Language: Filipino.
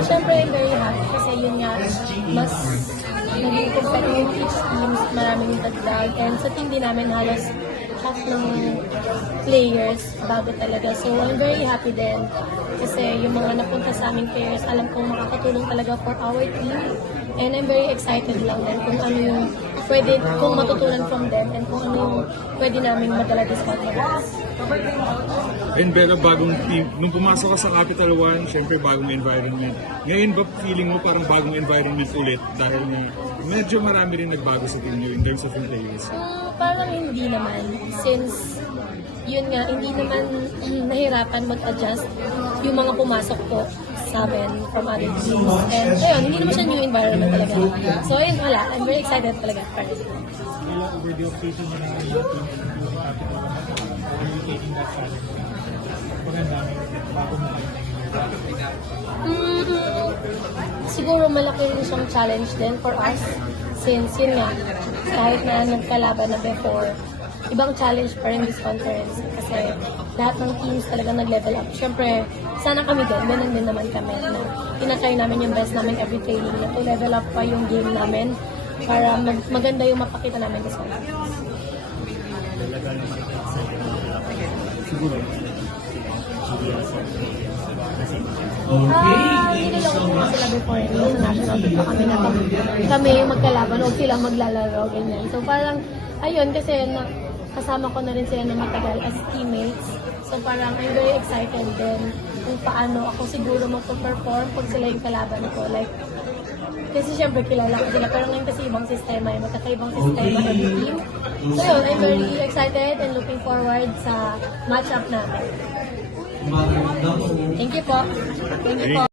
Siyempre, I'm very happy kasi yun nga, mas naging competitive each team, maraming dagdag. And sa team din namin, halos half ng players bago talaga. So, I'm very happy din kasi yung mga napunta sa aming players, alam kong makakatulong talaga for our team. And I'm very excited lang din kung ano yung pwede, kung matutunan from them and kung ano yung pwede namin madala this conference. And Bella, bagong team, nung pumasok ka sa Capital One, syempre bagong environment. Ngayon ba feeling mo parang bagong environment ulit dahil na medyo marami rin nagbago sa team nyo in terms of yung players? Parang hindi naman. Since, yun nga, hindi naman nahirapan mag-adjust yung mga pumasok po sa amin from other teams. And ayun, hindi naman siya new environment talaga. So ayun, wala. I'm very excited talaga. Over the occasion na yung team yung Capital One, are you taking that challenge? Maganda, bagong Siguro malaki rin siyang challenge din for us. Since yun nga, kahit na nagkalaban na before, ibang challenge pa rin this conference. Kasi lahat ng teams talaga nag-level up. Siyempre, sana kami din, ganun din naman kami. Na pinatry namin yung best namin every training na to level up pa yung game namin para maganda yung mapakita namin this conference. Siguro. Hindi lang ako sila before sa national team pa kami na kami yung magkalaban, huwag silang maglalaro, ganyan. So parang, ayun, kasi kasama ko na rin sila na matagal as teammates. So parang I'm very excited din kung paano ako siguro magpo-perform pag sila yung kalaban ko. Like, kasi syempre kilala ko sila, pero ngayon kasi ibang sistema, yung magkakaibang sistema ng team. So yun, I'm very excited and looking forward sa match-up namin. Thank you po. Thank you po.